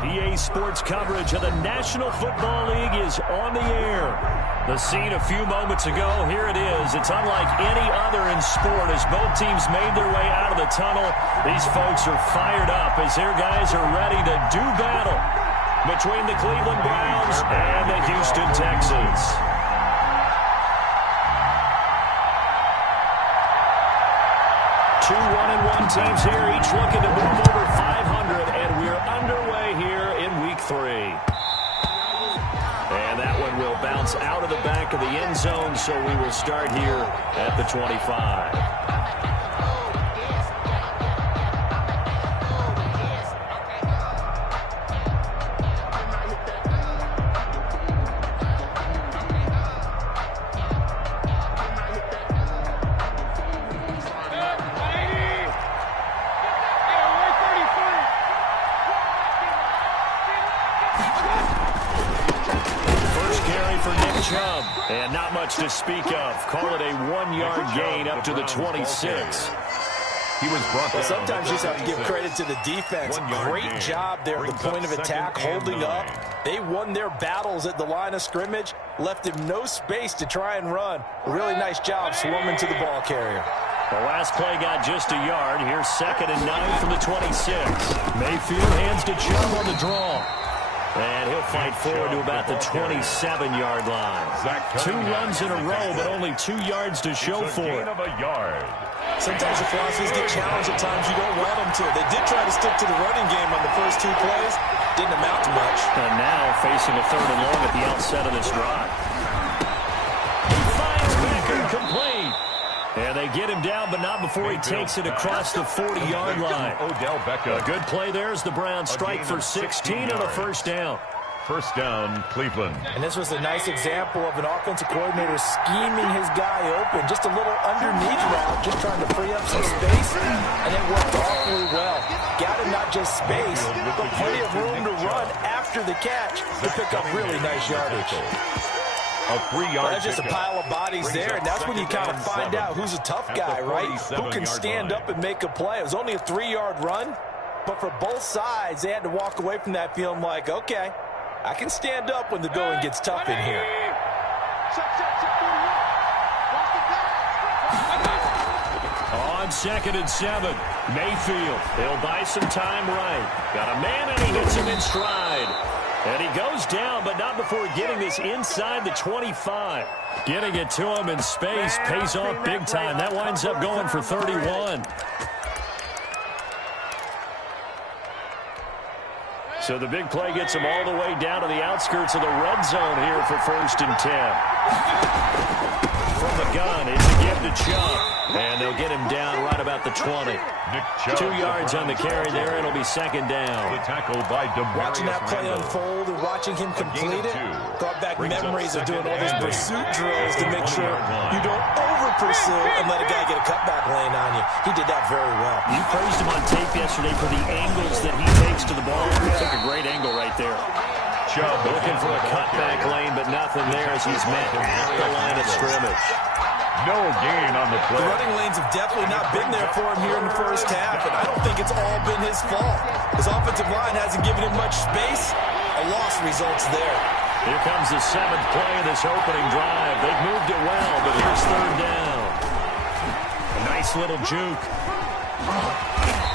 EA Sports coverage of the National Football League is on the air. The scene a few moments ago, here it is. It's unlike any other in sport as both teams made their way out of the tunnel. These folks are fired up as their guys are ready to do battle between the Cleveland Browns and the Houston Texans. Two 1-1 teams here, each looking to move over 500, and we're underway here in Week 3. And that one will bounce out of the back of the end zone, so we will start here at the 25. And not much to speak of. Call it a 1-yard gain up to the 26. He was brought down. Sometimes you just have to give credit to the defense. Great job there at the point of attack, holding up. They won their battles at the line of scrimmage, left him no space to try and run. A really nice job swarming to the ball carrier. The last play got just a yard. Here's 2nd and 9 from the 26. Mayfield hands to Chubb on the draw. And he'll fight forward to about the 27-yard line. 2 runs in a row, but only 2 yards to show for it. Sometimes your philosophies get challenged at times you don't want them to. They did try to stick to the running game on the first 2 plays. Didn't amount to much. And now facing a 3rd and long at the outset of this drive. He finds Becker complete. And they get him down, but not before he takes it across the 40-yard line. A good play there as the Browns strike for 16 on a first down. First down, Cleveland. And this was a nice example of an offensive coordinator scheming his guy open. Just a little underneath route, just trying to free up some space. And it worked awfully well. Got him not just space, but plenty of room to run after the catch to pick up really nice yardage. A 3-yard That's just a pile of bodies there, and that's when you kind of find out who's a tough guy, right? Who can stand up and make a play. It was only a 3-yard run, but for both sides, they had to walk away from that feeling like, okay, I can stand up when the going gets tough in here. On 2nd and 7, Mayfield. He'll buy some time right. Got a man, and he hits him in stride. And he goes down, but not before getting this inside the 25. Getting it to him in space pays off big time. That winds up going for 31. So the big play gets him all the way down to the outskirts of the red zone here for 1st and 10. From the gun, it's a give to Chubb. And they'll get him down right about the 20. 2 yards on the carry there. It'll be 2nd down. The tackle by Watching that play unfold and watching him complete it brought back memories of doing all those pursuit drills to make sure you don't over-pursue and let a guy get a cutback lane on you. He did that very well. You praised him on tape yesterday for the angles that he takes to the ball. He took a great angle right there. Chubb looking for a cutback lane, but nothing there as he's met at the line of scrimmage. No gain on the play. The running lanes have definitely not been there for him here in the first half, and I don't think it's all been his fault. His offensive line hasn't given him much space. A loss results there. Here comes the 7th play of this opening drive. They've moved it well, but here's 3rd down. A nice little juke.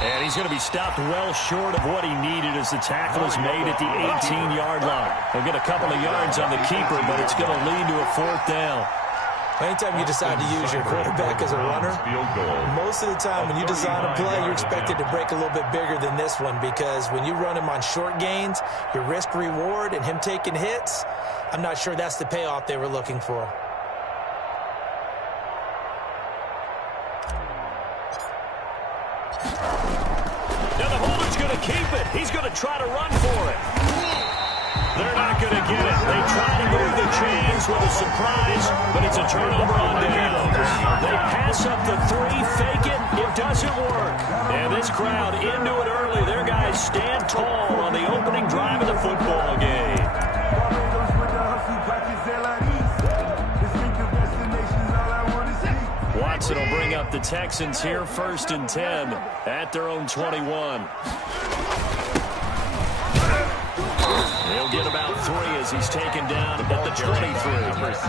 And he's going to be stopped well short of what he needed as the tackle is made at the 18-yard line. He'll get a couple of yards on the keeper, but it's going to lead to a 4th down. Anytime you decide to use your quarterback as a runner, most of the time when you design a play, you're expected to break a little bit bigger than this one because when you run him on short gains, your risk-reward and him taking hits, I'm not sure that's the payoff they were looking for. Now the holder's going to keep it. He's going to try to run for it. They're not going to get it. They try to move the chains with a surprise, but it's a turnover on downs. They pass up the 3, fake it. It doesn't work. And this crowd into it early. Their guys stand tall on the opening drive of the football game. Watson will bring up the Texans here, 1st and 10 at their own 21. He'll get about 3 as he's taken down at the 23. Number 6.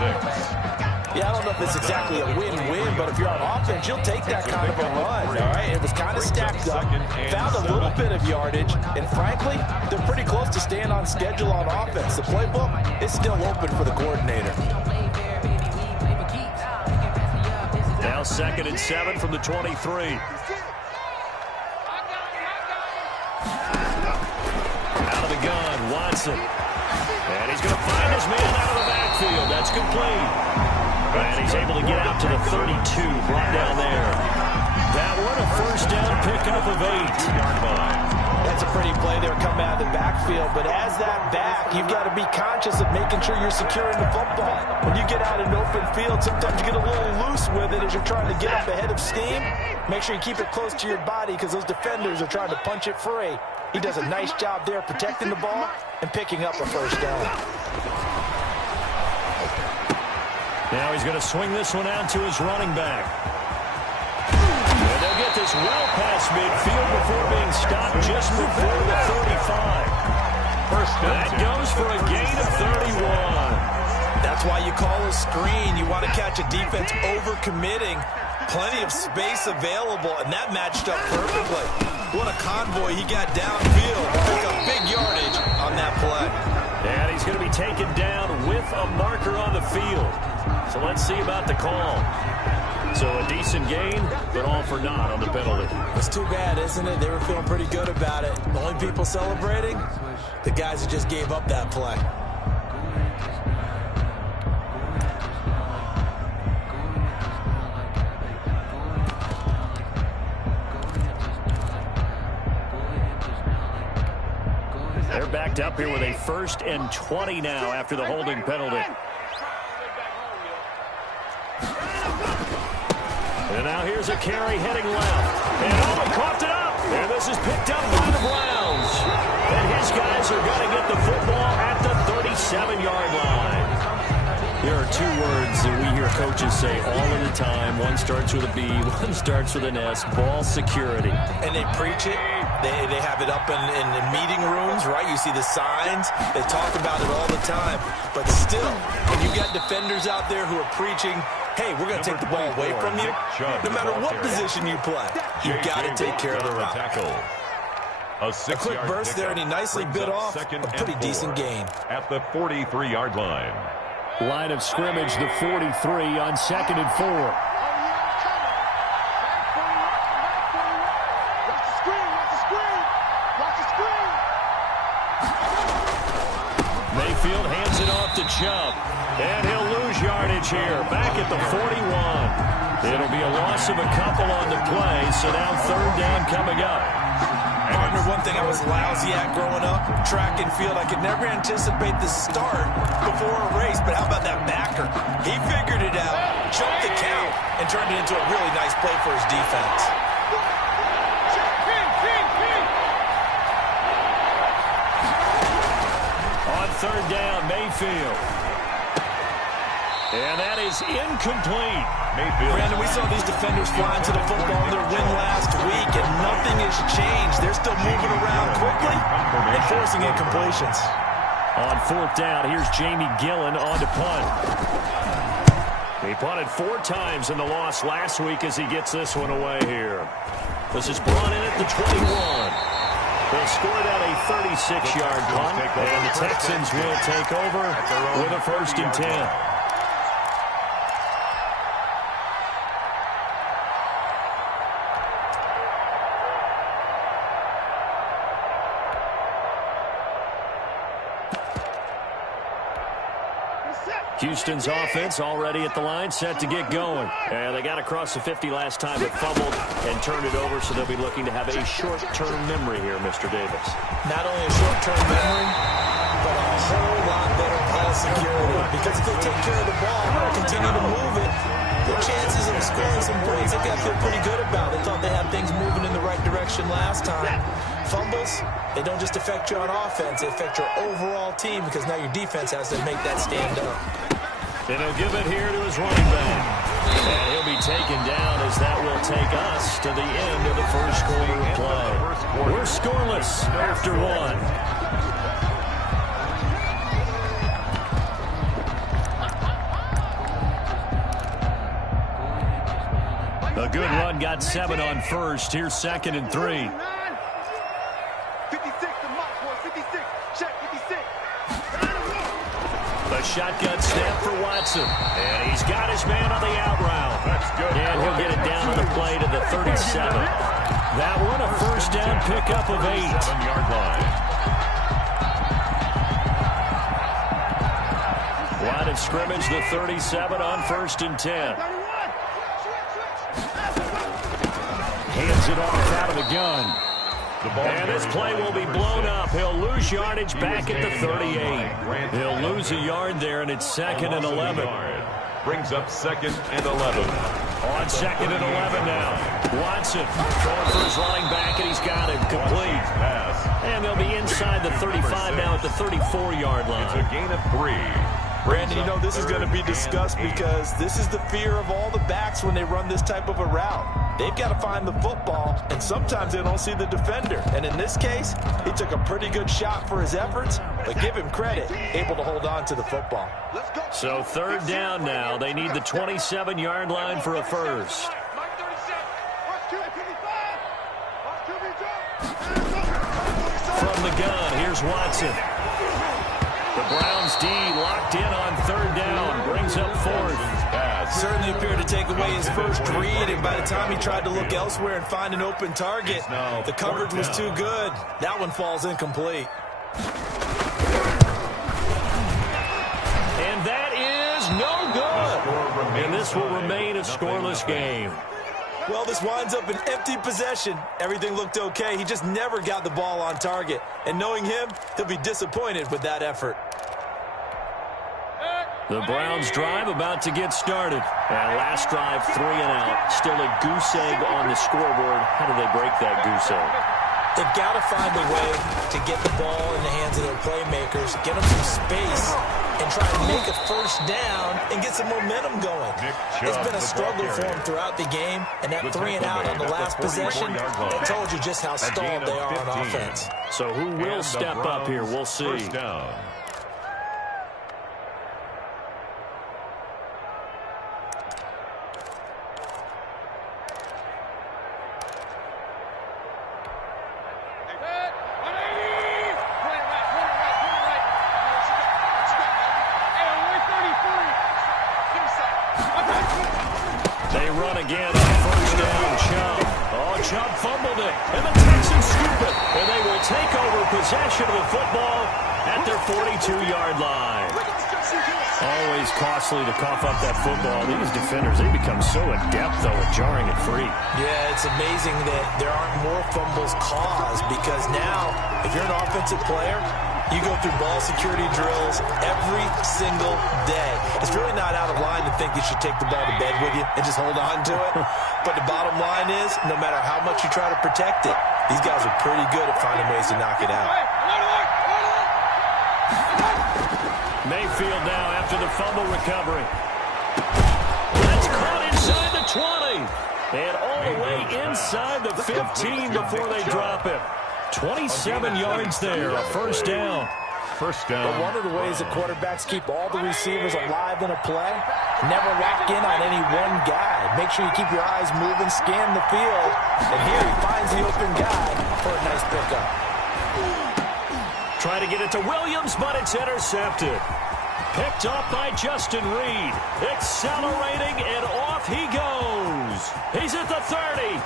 Yeah, I don't know if it's exactly a win-win, but if you're on offense, you'll take that kind of a run, all right? It was kind of stacked up, found a little bit of yardage, and frankly, they're pretty close to staying on schedule on offense. The playbook is still open for the coordinator. Now 2nd and 7 from the 23. Out of the gun, Watson. And he's going to find his man out of the backfield. That's complete. And he's able to get out to the 32, brought down there. That one, a first down pickup of 8. That's a pretty play there coming out of the backfield, but as that back, you've got to be conscious of making sure you're securing the football. When you get out in open field, sometimes you get a little loose with it as you're trying to get up ahead of steam. Make sure you keep it close to your body because those defenders are trying to punch it free. He does a nice job there protecting the ball and picking up a first down. Now he's going to swing this one out to his running back. And they'll get this well past midfield before being stopped just before the 35. That goes for a gain of 31. That's why you call a screen. You want to catch a defense over-committing. Plenty of space available, and that matched up perfectly. What a convoy he got downfield. Pick up big yardage on that play. And he's going to be taken down with a marker on the field. So let's see about the call. So a decent gain, but all for naught on the penalty. It's too bad, isn't it? They were feeling pretty good about it. The only people celebrating, the guys who just gave up that play. They're backed up here with a 1st and 20 now after the holding penalty. And now here's a carry heading left. And he coughed it up. And this is picked up by the Browns. And his guys are going to get the football at the 37-yard line. There are 2 words that we hear coaches say all of the time. One starts with a B, one starts with an S. Ball security. And they preach it. They have it up in meeting rooms, right? You see the signs. They talk about it all the time. But still, when you've got defenders out there who are preaching, hey, we're going to take the ball away from you, no matter what position you play, you've got to take care of the route. A quick burst there, and he nicely bit off a pretty decent gain. At the 43-yard line. Line of scrimmage, the 43 on 2nd and 4. Mayfield hands it off to Chubb. And he'll lose yardage here. Back at the 41. It'll be a loss of a couple on the play, so now 3rd down coming up. Partner, one thing I was lousy at growing up, track and field, I could never anticipate the start before a race, but how about that backer? He figured it out, jumped the count, and turned it into a really nice play for his defense. On 3rd down, Mayfield. And that is incomplete. Brandon, we saw these defenders flying to the football in their win last week, and nothing has changed. They're still moving around quickly and forcing incompletions. On 4th down, here's Jamie Gillen on to punt. He punted 4 times in the loss last week as he gets this one away here. This is brought in at the 21. They'll score that a 36-yard punt, and the Texans will take over with a 1st and 10. Houston's offense already at the line, set to get going. And they got across the 50 last time, but fumbled and turned it over, so they'll be looking to have a short-term memory here, Mr. Davis. Not only a short-term memory, but a whole lot better ball security. Because if they take care of the ball and continue to move it, the chances of scoring some points, they've got to feel pretty good about. They thought they had things moving in the right direction last time. Fumbles, they don't just affect you on offense, they affect your overall team because now your defense has to make that stand up. And he'll give it here to his running back. And he'll be taken down as that will take us to the end of the 1st quarter of play. We're scoreless after 1. A good run got 7 on first. Here's 2nd and 3. 56 to Mach, boy. 56. Check 56. A shotgun snap for Watson. And he's got his man on the out route. That's good. And he'll get it down on the play to the 37. That one a first down pickup of 8. 7-yard line. Line of scrimmage, the 37 on 1st and 10. Hands it off out of the gun. And this play will be blown up. He'll lose yardage back at the 38. He'll lose a yard there, and it's 2nd and 11. Brings up 2nd and 11. On 2nd and 11 now. Watson throwing for his running back, and he's got him complete. And they'll be inside the 35 now at the 34-yard line. It's a gain of 3. Brandon, you know this is going to be discussed because this is the fear of all the backs when they run this type of a route. They've got to find the football, and sometimes they don't see the defender. And in this case, he took a pretty good shot for his efforts, but give him credit, able to hold on to the football. So 3rd down now. They need the 27-yard line for a first. From the gun, here's Watson. The Browns D locked in on 3rd down. Brings up 4th. Certainly appeared to take away his first read, and by the time he tried to look elsewhere and find an open target, the coverage was too good. That one falls incomplete. And that is no good. And this will remain a scoreless game. Well, this winds up an empty possession. Everything looked okay. He just never got the ball on target. And knowing him, he'll be disappointed with that effort. The Browns drive about to get started. And last drive, 3 and out. Still a goose egg on the scoreboard. How do they break that goose egg? They've got to find a way to get the ball in the hands of their playmakers, get them some space, and try to make a first down and get some momentum going. It's been a struggle for them throughout the game, and that 3 and out on the last possession, that told you just how stalled they are on offense. So who will step up here? We'll see. First down. They run again on 1st down. Chubb. Oh, Chubb fumbled it. And the Texans scoop it. And they will take over possession of the football at their 42-yard line. Always costly to cough up that football. These defenders, they become so adept, though, at jarring it free. Yeah, it's amazing that there aren't more fumbles caused because now, if you're an offensive player, you go through ball security drills every single day. It's really not out of line to think you should take the ball to bed with you and just hold on to it. But the bottom line is, no matter how much you try to protect it, these guys are pretty good at finding ways to knock it out. Mayfield now after the fumble recovery. That's caught inside the 20. And all the way inside the 15 before they drop it. 27 yards there, a first down. First down. But one of the ways that quarterbacks keep all the receivers alive in a play, never lock in on any one guy. Make sure you keep your eyes moving, scan the field. And here he finds the open guy for a nice pickup. Trying to get it to Williams, but it's intercepted. Picked off by Justin Reed. Accelerating, and off he goes. He's at the 30.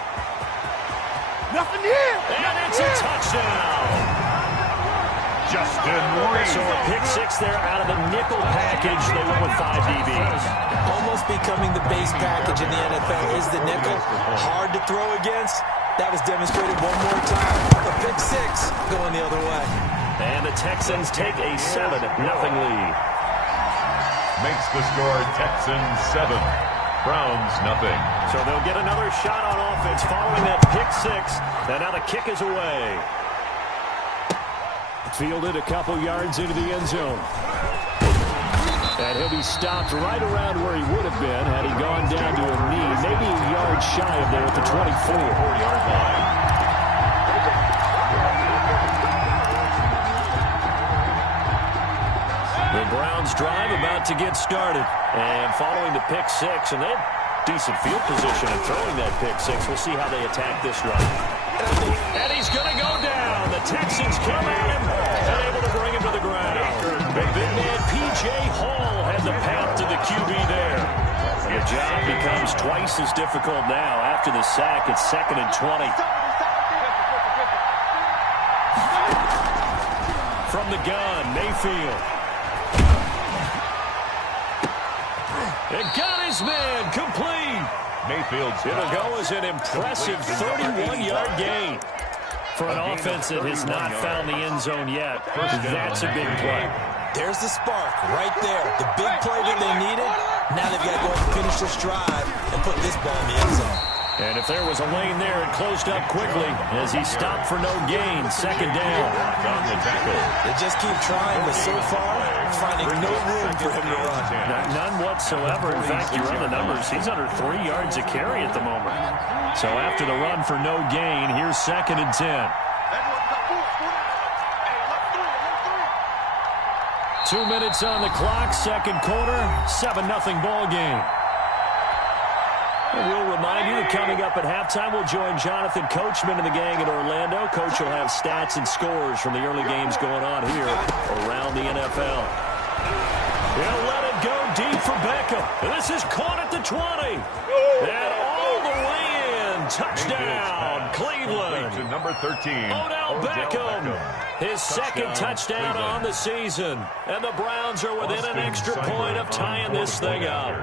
Nothing here. And it's a touchdown. Justin Reed. So a pick 6 there out of the nickel package. They went with 5 DBs. Almost becoming the base package in the NFL is the nickel. Hard to throw against. That was demonstrated one more time. A pick 6 going the other way. And the Texans take a 7-0 lead. Makes the score Texans 7. Browns nothing. So they'll get another shot on offense following that pick 6. And now the kick is away. Fielded a couple yards into the end zone. And he'll be stopped right around where he would have been had he gone down to a knee. Maybe a yard shy of there at the 24-yard line. The Browns drive about to get started. And following the pick 6, and Decent field position and throwing that pick six. We'll see how they attack this run. And he's going to go down. The Texans come at him and able to bring him to the ground. The big man P.J. Hall had the path to the QB there. And the job becomes twice as difficult now. After the sack, it's 2nd and 20. From the gun, Mayfield. It got his man complete. Mayfield's It'll go as an impressive 31-yard gain. For an offense that has not found the end zone yet, that's a big play. There's the spark right there. The big play that they needed. Now they've got to go and finish this drive and put this ball in the end zone. And if there was a lane there, it closed up quickly as he stopped for no gain. 2nd down. on the tackle. They just keep trying, but so far, finding no room for him to run. None whatsoever. In fact, you run the numbers. He's under 3 yards a carry at the moment. So after the run for no gain, here's 2nd and 10. 2 minutes on the clock, 2nd quarter, 7-0 ball game. We'll remind you that coming up at halftime, we'll join Jonathan Coachman and the gang in Orlando. Coach will have stats and scores from the early games going on here around the NFL. He'll let it go deep for Beckham. And this is caught at the 20. And all the way in. Touchdown, Cleveland. To number 13. Odell Beckham. His 2nd touchdown on the season. And the Browns are within an extra point of tying this thing up.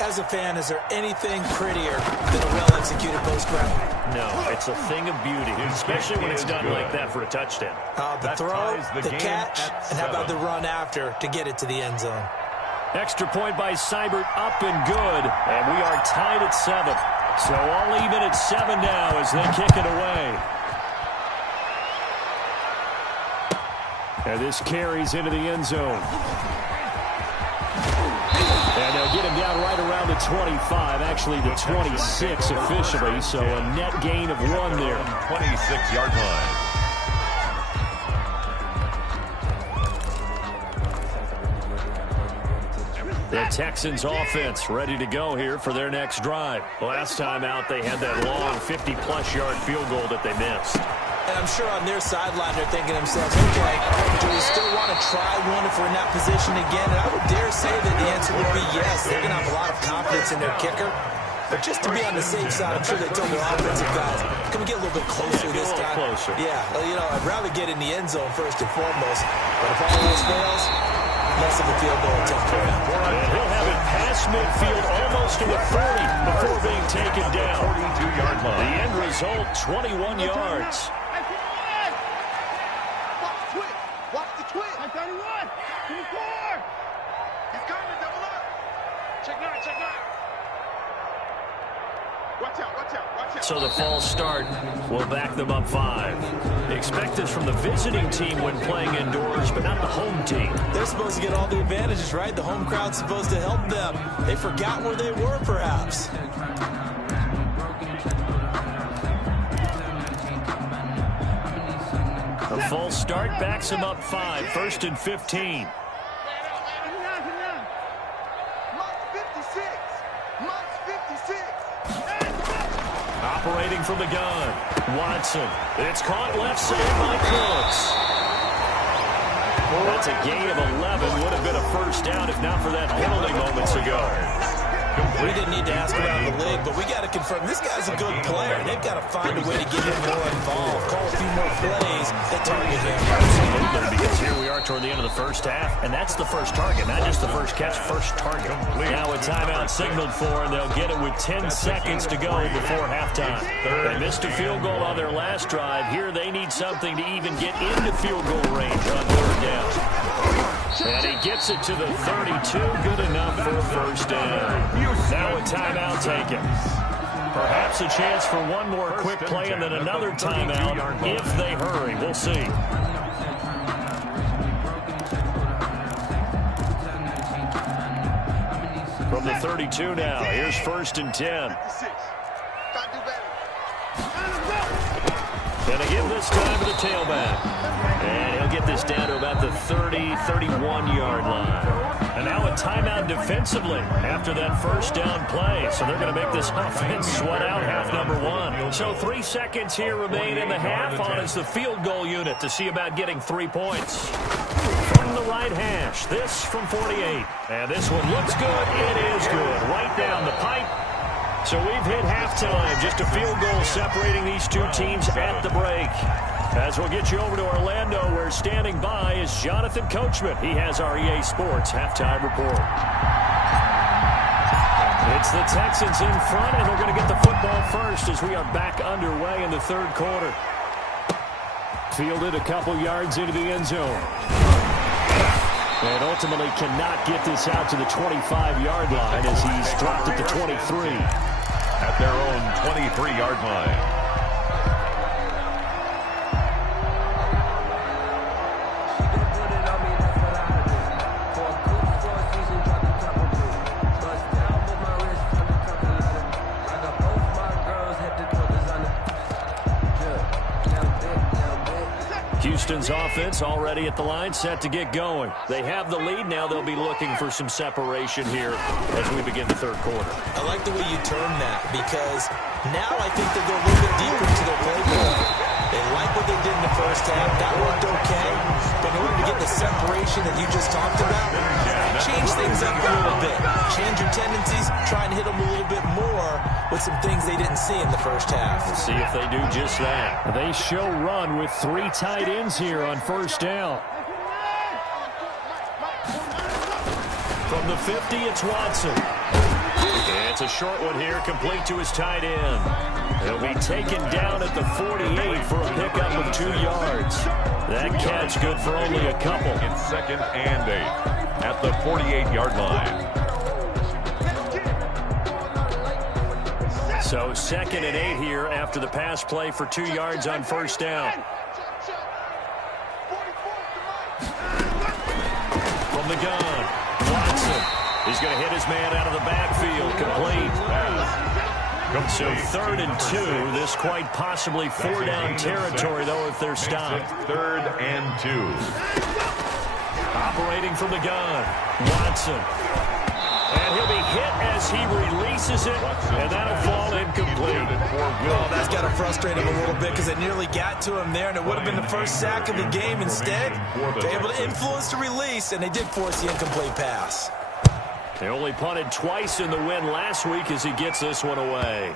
As a fan, is there anything prettier than a well-executed post-round? No, it's a thing of beauty, especially when it's done like that for a touchdown. The throw, the catch, and how about the run after to get it to the end zone? Extra point by Seibert, up and good, and we are tied at 7. So all even at 7 now as they kick it away. And this carries into the end zone. And they'll get him down right around the 25, actually the 26 officially, so a net gain of 1 there. 26-yard line. The Texans offense ready to go here for their next drive. Last time out, they had that long 50-plus yard field goal that they missed. And I'm sure on their sideline they're thinking to themselves, okay, do we still want to try one if we're in that position again? And I would dare say that the answer would be yes. They're going to have a lot of confidence in their kicker. But just to be on the safe side, I'm sure they told their offensive guys, can we get a little bit closer this time? Closer. Yeah, well, you know, I'd rather get in the end zone first and foremost. But if all else fails, less of a field goal attempt for him. And he'll have it past midfield almost to the 30 before being taken down. 42-yard line. The end result, 21 yards. Watch the twist. 31. 24. He's coming. Double up. Check 9. Check 9. Watch out. Watch out. Watch out. So the false start will back them up 5. Expect this from the visiting team when playing indoors, but not the home team. They're supposed to get all the advantages, right? The home crowd's supposed to help them. They forgot where they were, perhaps. A false start backs him up 5. 1st and 15. Operating from the gun. Watson. It's caught left side by Cooks. That's a gain of 11. Would have been a first down if not for that penalty moments ago. We didn't need to ask around the league, but we got to confirm this guy's a good player. They've got to find a way to get him more involved, call a few more plays that target him. Absolutely, because here we are toward the end of the first half, and that's the first target, not just the first catch, first target. Now a timeout signaled for, and they'll get it with 10 seconds to go before halftime. They missed a field goal on their last drive. Here they need something to even get into field goal range on 3rd down. And he gets it to the 32, good enough for a first down. Now a timeout taken. Perhaps a chance for one more quick play and then another timeout if they hurry. We'll see. From the 32 now, here's 1st and 10. And again this time to the tailback. And he'll get this down to about the 30, 31-yard line. And now a timeout defensively after that first down play. So they're going to make this offense sweat out half number one. So 3 seconds here remain in the half on as the field goal unit to see about getting 3 points. From the right hash, this from 48. And this one looks good. It is good. Right down the pipe. So we've hit halftime. Just a field goal separating these two teams at the break. As we'll get you over to Orlando, where standing by is Jonathan Coachman. He has our EA Sports halftime report. It's the Texans in front, and they're going to get the football first as we are back underway in the third quarter. Fielded a couple yards into the end zone. And ultimately cannot get this out to the 25-yard line as he's dropped at the 23. At their own 23-yard line. Houston's offense already at the line, set to get going. They have the lead. Now they'll be looking for some separation here as we begin the third quarter. I like the way you term that, because now I think they go a little bit deeper into their playbook. They like what they did in the first half. That worked okay. But in order to get the separation that you just talked about, change things up a little bit. Change your tendencies, try and hit them a little bit more with some things they didn't see in the first half. We'll see if they do just that. They show run with 3 tight ends here on first down. From the 50, it's Watson. It's a short one here, complete to his tight end. He'll be taken down at the 48 for a pickup of 2 yards. That catch good for only a couple. It's 2nd and 8 at the 48-yard line. So 2nd and 8 here after the pass play for 2 yards on first down. From the gun, Watson. He's going to hit his man out of the backfield. Complete. So 3rd and 2. This quite possibly 4-down territory, though, if they're stopped. 3rd and 2. Operating from the gun, Watson. And he'll be hit as he releases it, and that'll fall incomplete. Oh, that's got to frustrate him a little bit because it nearly got to him there, and it would have been the first sack of the game. Instead, they're able to influence the release, and they did force the incomplete pass. They only punted twice in the win last week as he gets this one away.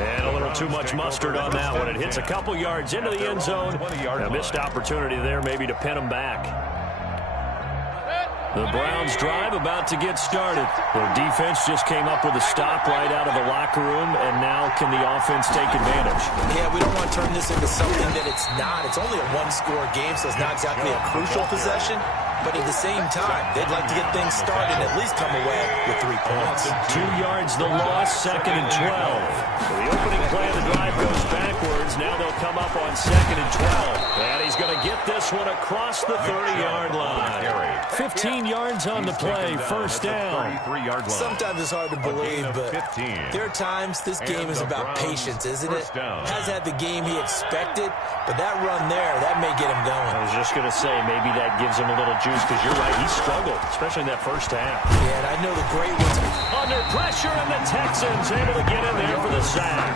And a little too much mustard on that one. It hits a couple yards into the end zone. A missed opportunity there maybe to pin him back. The Browns drive about to get started. Their defense just came up with a stop right out of the locker room, and now can the offense take advantage? Yeah, we don't want to turn this into something that it's not. It's only a one-score game, so it's not exactly a crucial possession. But at the same time, they'd like to get things started and at least come away with 3 points. 2 yards the loss, 2nd and 12. So the opening play of the drive goes backwards. Now they'll come up on 2nd and 12. And he's going to get this one across the 30-yard line. 15 yards on the play, first down. Sometimes it's hard to believe, but there are times this game is about patience, isn't it? Has had the game he expected, but that run there, that may get him going. I was just going to say, maybe that gives him a little juice, because you're right, he struggled, especially in that first half. Yeah, and I know the great ones. Under pressure, and the Texans able to get in there for the sack.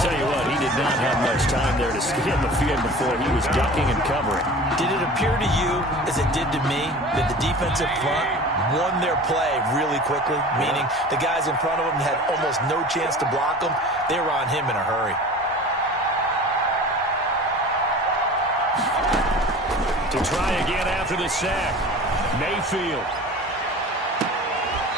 Tell you what, he did not have much time there to get in the field before he was ducking and covering. Did it appear to you, as it did to me, that the defensive front won their play really quickly? Meaning the guys in front of him had almost no chance to block him. They were on him in a hurry. To try again after the sack, Mayfield.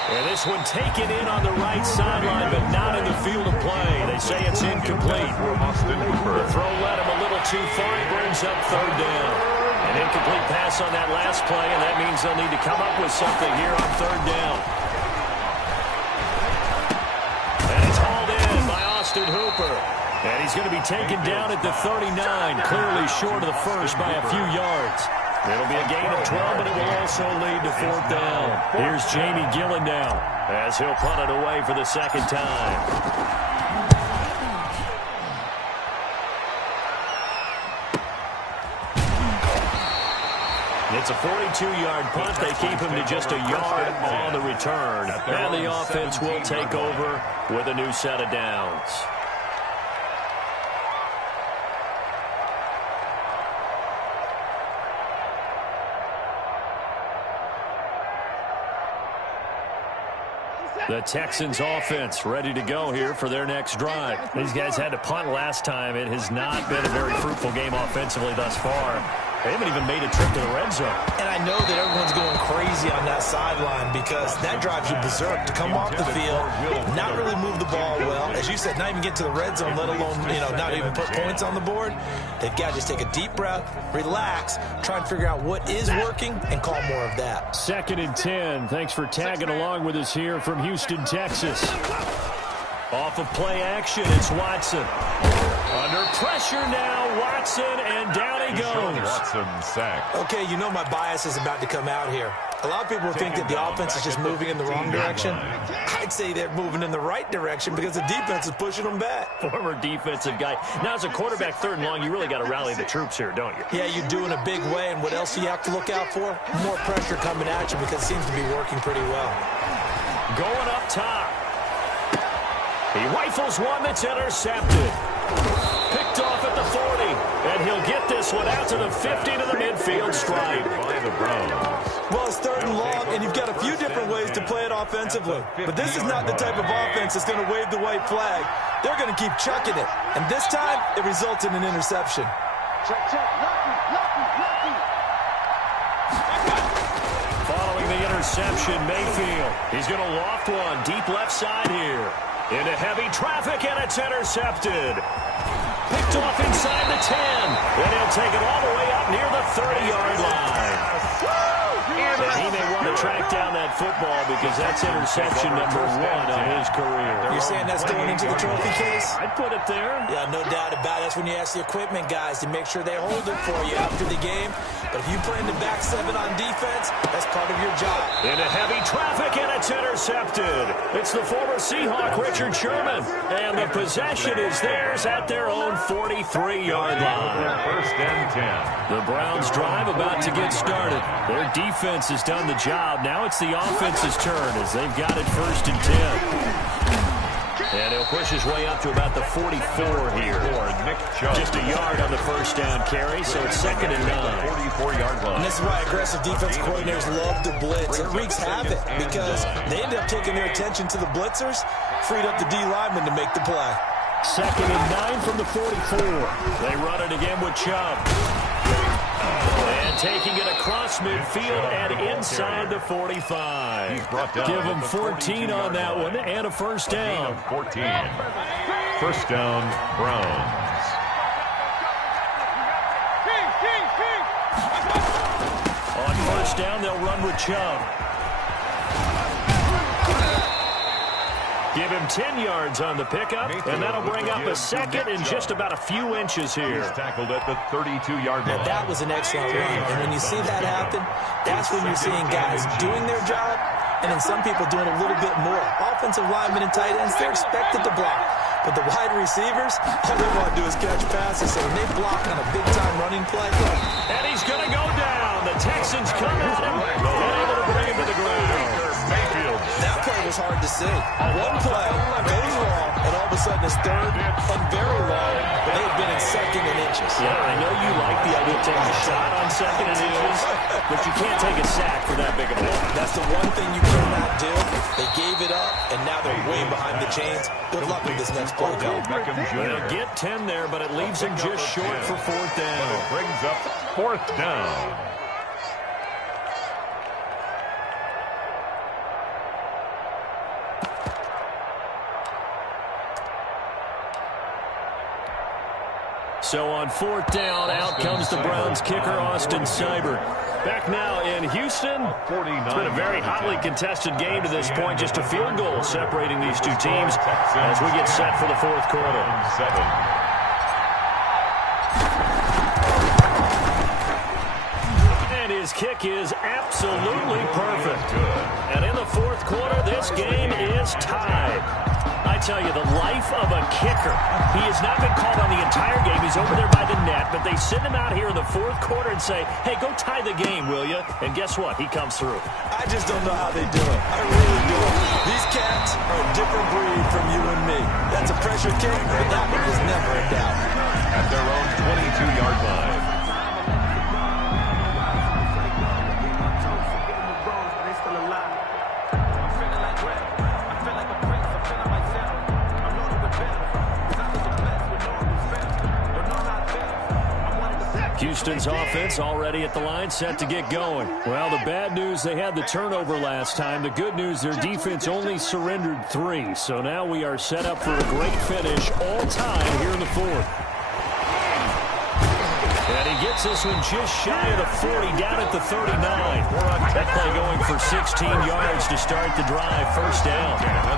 And this one taken in on the right sideline, but not in the field of play. They say it's incomplete. The throw led him a little too far. It brings up 3rd down. An incomplete pass on that last play, and that means they'll need to come up with something here on 3rd down. And it's hauled in by Austin Hooper. And he's going to be taken down at the 39, clearly short of the first by a few yards. It'll be a gain of 12, but it will also lead to 4th down. Here's Jamie Gillen now as he'll punt it away for the 2nd time. It's a 42-yard punt. They keep him to just a yard on the return. And the offense will take over with a new set of downs. The Texans offense ready to go here for their next drive. These guys had to punt last time. It has not been a very fruitful game offensively thus far. They haven't even made a trip to the red zone. And I know that everyone's going crazy on that sideline because that drives you berserk to come off the field, not really move the ball well. As you said, not even get to the red zone, let alone, not even put points on the board. They've got to just take a deep breath, relax, try and figure out what is working, and call more of that. 2nd and 10. Thanks for tagging along with us here from Houston, Texas. Off of play action, it's Watson. Under pressure now, Watson, and down he goes. Watson sacked. Okay, my bias is about to come out here. A lot of people think that the offense is just moving in the wrong direction. I'd say they're moving in the right direction because the defense is pushing them back. Former defensive guy. Now, as a quarterback, 3rd and long, you really got to rally the troops here, don't you? Yeah, you do in a big way, and what else do you have to look out for? More pressure coming at you because it seems to be working pretty well. Going up top. He rifles one that's intercepted. Picked off at the 40. And he'll get this one out to the 50 to the midfield stripe. By the Browns. Well, it's 3rd and long, and you've got a few different ways to play it offensively. But this is not the type of offense that's going to wave the white flag. They're going to keep chucking it. And this time, it results in an interception. Following the interception, Mayfield. He's going to loft one deep left side here. Into heavy traffic, and it's intercepted. Picked off inside the 10. And he'll take it all the way up near the 30-yard line. He may want to track down that football because that's interception number 1 on his career. You're saying that's going into the trophy case? I'd put it there. Yeah, no doubt about it. That's when you ask the equipment guys to make sure they hold it for you after the game. But if you play in the back 7 on defense, that's part of your job. Into heavy traffic, and it's intercepted. It's the former Seahawk, Richard Sherman. And the possession is theirs at their own 43-yard line. 1st and 10. The Browns drive about to get started. Their defense has done the job. Now it's the offense's turn as they've got it 1st and 10. And he'll push his way up to about the 44 here. Just a yard on the 1st down carry, so it's 2nd and 9. 44-yard line. And this is why aggressive defense coordinators love to blitz. It wreaks havoc because they end up taking their attention to the blitzers, freed up the D lineman to make the play. 2nd and 9 from the 44. They run it again with Chubb. And taking it across midfield and inside the 45. Give him 14 on that one and a 1st down. 14. 1st down, Browns. On 1st down, they'll run with Chubb. Give him 10 yards on the pickup, and that'll bring up a 2nd and just about a few inches here. He's tackled at the 32-yard line. Now, that was an excellent run, and when you see that happen, that's when you're seeing guys doing their job, and then some people doing a little bit more. Offensive linemen and tight ends, they're expected to block. But the wide receivers, all they want to do is catch passes, so when they block on a big-time running play. And he's going to go down. The Texans come at him and able to bring him to the ground. That play was hard to see. One play goes wrong, and all of a sudden it's 3rd and very long. They had been in 2nd and inches. Yeah, I know you like the idea of taking a shot on 2nd and inches, but you can't take a sack for that big of a play. That's the one thing you cannot do. They gave it up, and now they're way behind the chains. Good luck with this next play, Bill. They'll get 10 there, but it leaves them just short for 4th down. Brings up 4th down. So on 4th down, out comes the Browns kicker, Austin Seibert. Back now in Houston. It's been a very hotly contested game to this point. Just a field goal separating these two teams as we get set for the 4th quarter. And his kick is absolutely perfect. And in the 4th quarter, this game is tied. I'd tell you, the life of a kicker. He has not been called on the entire game. He's over there by the net, but they send him out here in the fourth quarter and say, hey, go tie the game, will you? And guess what? He comes through. I just don't know how they do it. I really do. These cats are a different breed from you and me. That's a pressure kick, but that one was never in doubt. At their own 22-yard line. Houston's offense already at the line, set to get going. Well, the bad news, they had the turnover last time. The good news, their defense only surrendered 3. So now we are set up for a great finish all time here in the fourth. And he gets this one just shy of the 40, down at the 39. That play going for 16 yards to start the drive, first down.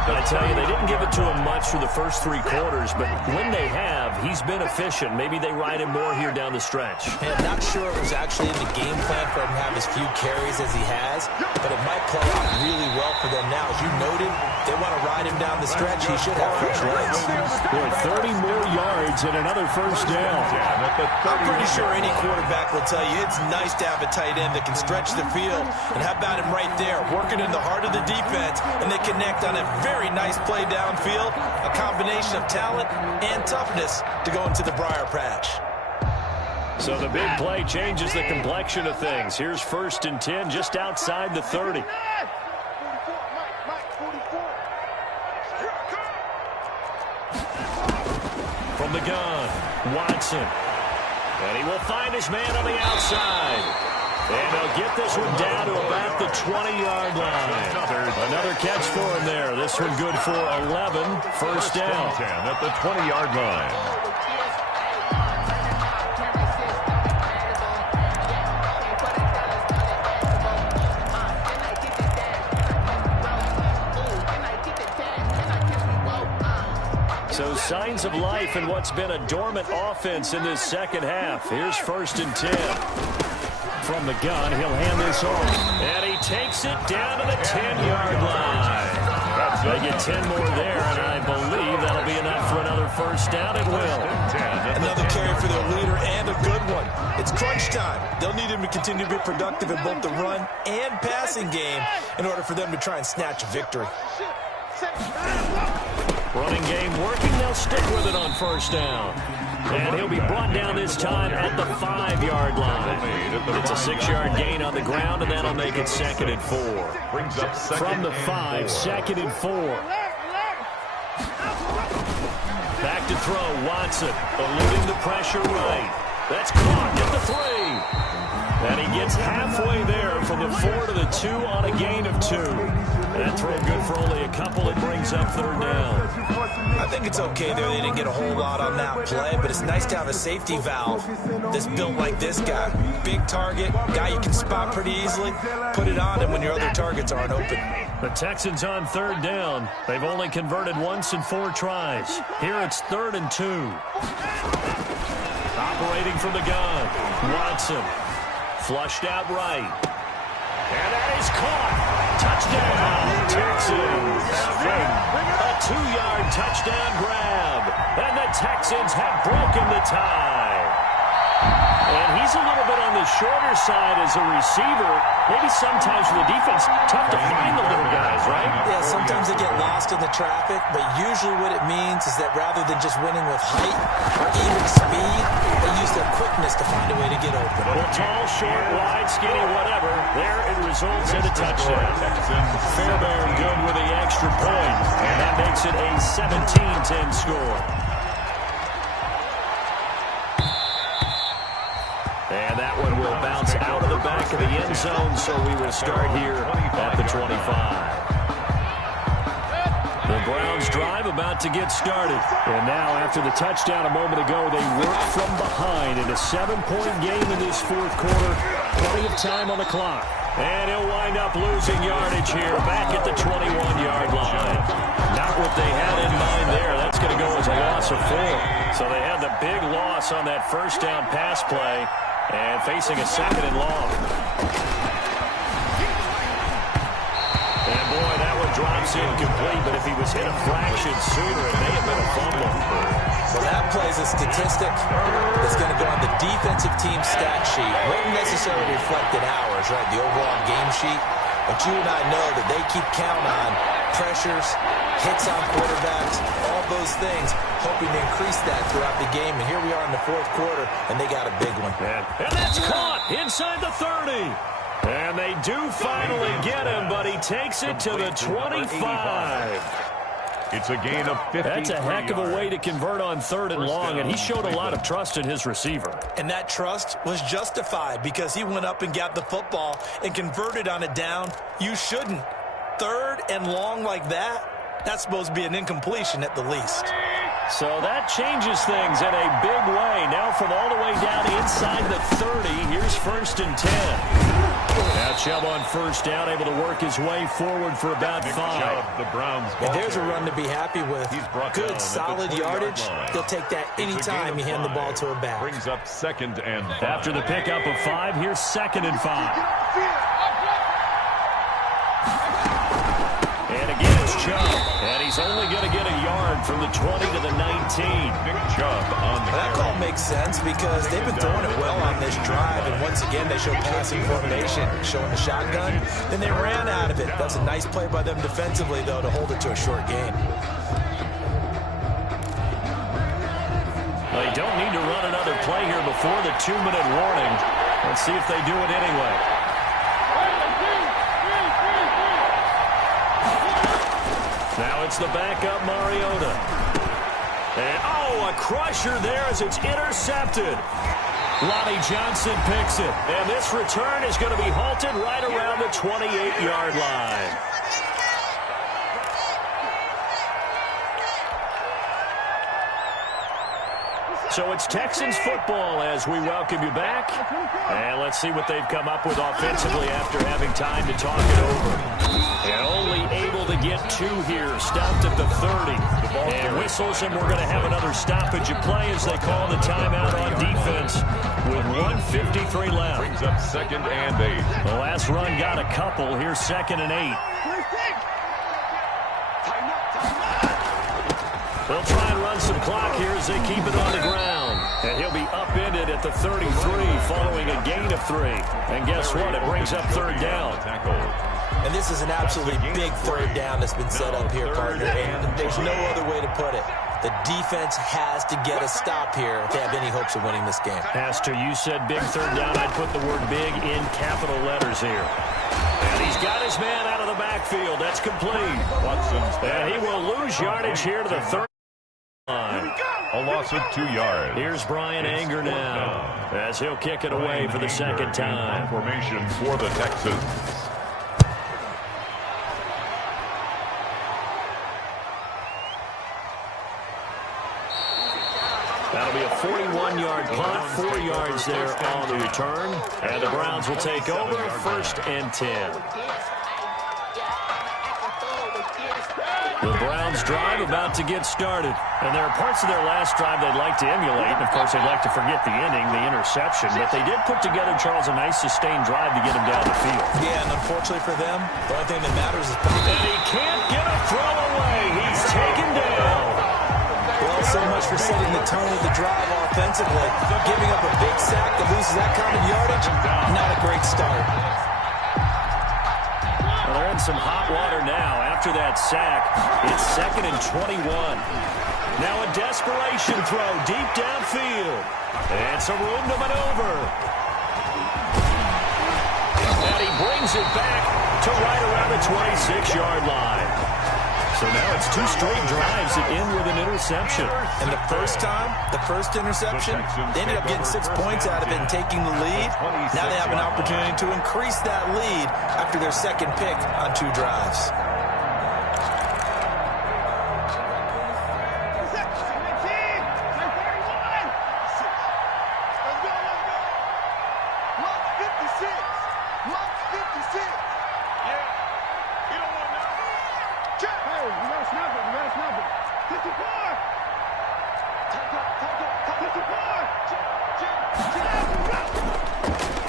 I tell you, they didn't give it to him much for the first 3 quarters, but when they have, he's been efficient. Maybe they ride him more here down the stretch. Man, I'm not sure it was actually in the game plan for him to have as few carries as he has, but it might play out really well for them now. As you noted, they want to ride him down the stretch. He should have fresh legs. Boy, 30 more yards and another first down. I'm pretty sure any quarterback will tell you it's nice to have a tight end that can stretch the field. And how about him right there, working in the heart of the defense, and they connect on a very nice play downfield, a combination of talent and toughness to go into the briar patch. So the big play changes the complexion of things. Here's 1st and 10 just outside the 30. From the gun, Watson. And he will find his man on the outside. And they'll get this one down to about the 20-yard line. Another catch for him there. This one good for 11. First down. At the 20-yard line. So signs of life in what's been a dormant offense in this second half. Here's 1st and 10. From the gun, he'll hand this off. And he takes it down to the 10-yard line. They get 10 more there, and I believe that'll be enough for another first down. It will. Another carry for their leader, and a good one. It's crunch time. They'll need him to continue to be productive in both the run and passing game in order for them to try and snatch a victory. Running game working. They'll stick with it on first down. And he'll be brought down this time at the 5-yard line. It's a 6-yard gain on the ground, and that'll make it 2nd and 4. From the 5, 2nd and 4. Back to throw, Watson, eluding the pressure right. That's caught at the 3. And he gets halfway there from the 4 to the 2 on a gain of 2. That throw good for only a couple. It brings up 3rd down. I think it's okay there. They didn't get a whole lot on that play, but it's nice to have a safety valve that's built like this guy. Big target, guy you can spot pretty easily. Put it on him when your other targets aren't open. The Texans on 3rd down. They've only converted once in 4 tries. Here it's 3rd and 2. Operating from the gun, Watson. Flushed out right. And that is caught. Touchdown, Texans. A 2-yard touchdown grab. And the Texans have broken the tie. And he's a little bit on the shorter side as a receiver. Maybe sometimes for the defense, tough to find the little guys, right? Yeah, sometimes they get lost in the traffic, but usually what it means is that rather than just winning with height or even speed, they use their quickness to find a way to get open. Well, tall, short, wide, skinny, whatever, there it results in a touchdown. Fairbairn good with the extra point, and that makes it a 17-10 score. And that one will bounce out of the back of the end zone, so we will start here at the 25. The Browns drive about to get started. And now, after the touchdown a moment ago, they work from behind in a 7-point game in this fourth quarter. Plenty of time on the clock. And he'll wind up losing yardage here back at the 21-yard line. Not what they had in mind there. That's going to go as a loss of 4. So they had the big loss on that first down pass play. And facing a 2nd and long. And boy, that one drops pass incomplete, but if he was hit a fraction sooner, it may have been a fumble. Well, that plays a statistic that's going to go on the defensive team stat sheet. Won't necessarily reflect in ours, right, the overall game sheet. But you and I know that they keep count on pressures, hits on quarterbacks, all those things, hoping to increase that throughout the game. And here we are in the fourth quarter, and they got a big one. And that's caught inside the 30. And they do finally get him, but he takes it to the 25. It's a gain of 50. That's a heck of a way to convert on 3rd and long, and he showed a lot of trust in his receiver. And that trust was justified because he went up and got the football and converted on a down. You shouldn't. 3rd and long like that, that's supposed to be an incompletion at the least. So that changes things in a big way. Now from all the way down inside the 30, here's 1st and 10. Now Chubb on 1st down, able to work his way forward for about 5. Chubb, the Browns and there's a run to be happy with. Good, solid yardage. They'll take that anytime you hand the ball to a back. Brings up 2nd and 5. After the pickup of 5, here's 2nd and 5. And again, it's Chubb. And he's only going to get a yard from the 20 to the 19. Big Chubb on the That call makes sense because they've been throwing it well on this drive. And once again, they show passing formation, showing the shotgun. Then they ran out of it. That's a nice play by them defensively, though, to hold it to a short gain. They don't need to run another play here before the 2-minute warning. Let's see if they do it anyway. Now it's the backup Mariota. And, a crusher there as it's intercepted. Lonnie Johnson picks it. And this return is going to be halted right around the 28-yard line. So it's Texans football as we welcome you back. And let's see what they've come up with offensively after having time to talk it over. And only able to get 2 here. Stopped at the 30. And whistles, and we're going to have another stoppage of play as they call the timeout on defense with 1:53 left. Brings up 2nd and 8. The last run got a couple. Here's 2nd and 8. They'll try and run some clock here as they keep it on the ground. And he'll be upended at the 33 following a gain of 3. And guess what? It brings up 3rd down. And this is an absolutely big 3rd down that's been set up here, partner. And there's no other way to put it. The defense has to get a stop here if they have any hopes of winning this game. Pastor, you said big 3rd down. I'd put the word big in capital letters here. And he's got his man out of the backfield. That's complete. And he will lose yardage here to the 30. A loss of 2 yards. Here's Brian Anger now as he'll kick it away for the 2nd time. Formation for the Texans. That'll be a 41-yard punt, 4 yards there on the return. And the Browns will take over 1st and 10. The Browns drive about to get started. And there are parts of their last drive they'd like to emulate. And, of course, they'd like to forget the ending, the interception. But they did put together, Charles, a nice sustained drive to get him down the field. Yeah, and unfortunately for them, the only thing that matters is... And he can't get a throw away. He's taken down. Well, so much for setting the tone of the drive offensively. Giving up a big sack that loses that kind of yardage, not a great start. Well, they're in some hot water now after that sack. It's 2nd and 21. Now a desperation throw deep downfield. And some room to maneuver. And he brings it back to right around the 26-yard line. So now it's 2 straight drives that end with an interception. And the first time, the first interception, they ended up getting 6 points out of it and taking the lead. Now they have an opportunity to increase that lead after their 2nd pick on 2 drives.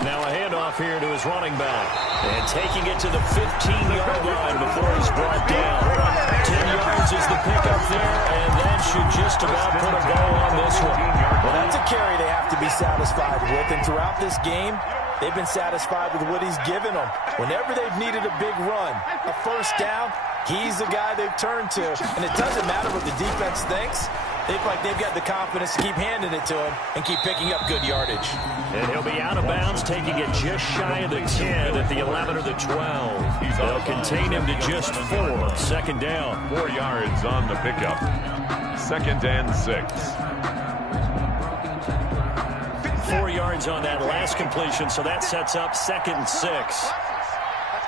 Now a handoff here to his running back. And taking it to the 15-yard line before he's brought down. should just about put a bow on this one. Well, that's a carry they have to be satisfied with. And throughout this game, they've been satisfied with what he's given them. Whenever they've needed a big run, a first down, he's the guy they've turned to. And it doesn't matter what the defense thinks. They feel like they've got the confidence to keep handing it to him and keep picking up good yardage. And he'll be out of bounds, taking it just shy of the 10 at the 11 or the 12. They'll contain him to just 4. Second down. 4 yards on the pickup. 2nd and 6. 4 yards on that last completion, so that sets up 2nd and 6. Let's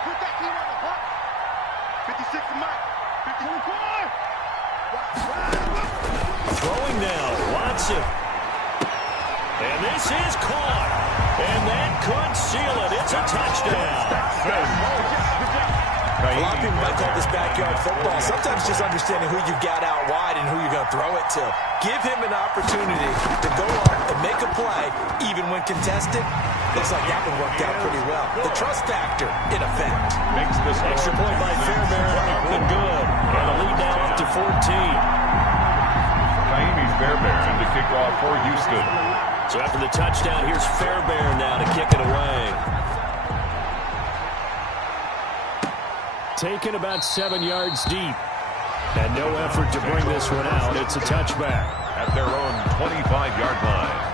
put that team on the hook. 56 to Mike. 54. Throwing now, Watson. And this is caught. And that could seal it. It's a touchdown. A lot of people might call this backyard football. Sometimes just understanding who you've got out wide and who you're going to throw it to. Give him an opportunity to go up and make a play, even when contested. Looks like that one worked out pretty well. The trust factor, in effect. Makes this Extra point by Fairbairn, up and good. And the lead now up to 14. Fairbairn to kick off for Houston. So after the touchdown, here's Fairbairn now to kick it away. Taken about 7 yards deep. And no effort to bring this one out. It's a touchback. At their own 25-yard line.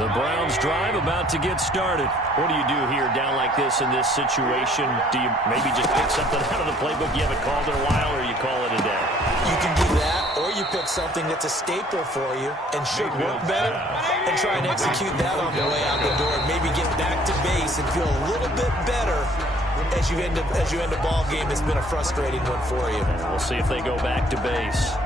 The Browns drive about to get started. What do you do here down like this in this situation? Do you maybe just pick something out of the playbook you haven't called in a while, or you call it a day? You can do that, or you pick something that's a staple for you and should work better and try and execute that on the way out the door and maybe get back to base and feel a little bit better as you end a ball game that's been a frustrating one for you. We'll see if they go back to base.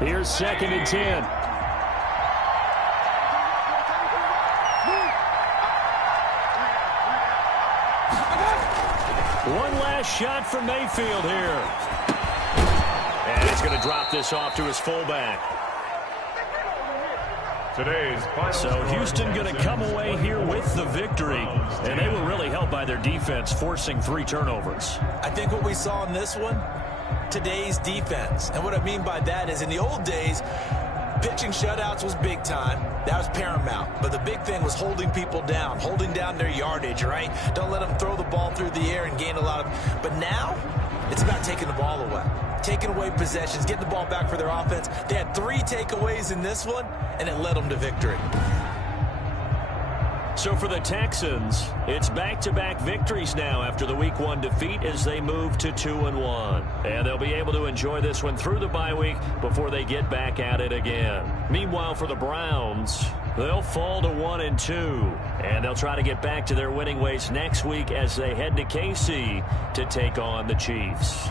Here's 2nd and 10. One last shot from Mayfield here. And he's going to drop this off to his fullback. So Houston going to come away here with the victory. And they were really helped by their defense, forcing 3 turnovers. I think what we saw in this one, today's defense. And what I mean by that is in the old days, pitching shutouts was big time. That was paramount. But the big thing was holding people down, holding down their yardage, right? Don't let them throw the ball through the air and gain a lot of... But now, it's about taking the ball away. Taking away possessions, getting the ball back for their offense. They had 3 takeaways in this one, and it led them to victory. So for the Texans, it's back-to-back victories now after the Week 1 defeat as they move to 2-1. And they'll be able to enjoy this one through the bye week before they get back at it again. Meanwhile, for the Browns, they'll fall to 1-2. And they'll try to get back to their winning ways next week as they head to KC to take on the Chiefs.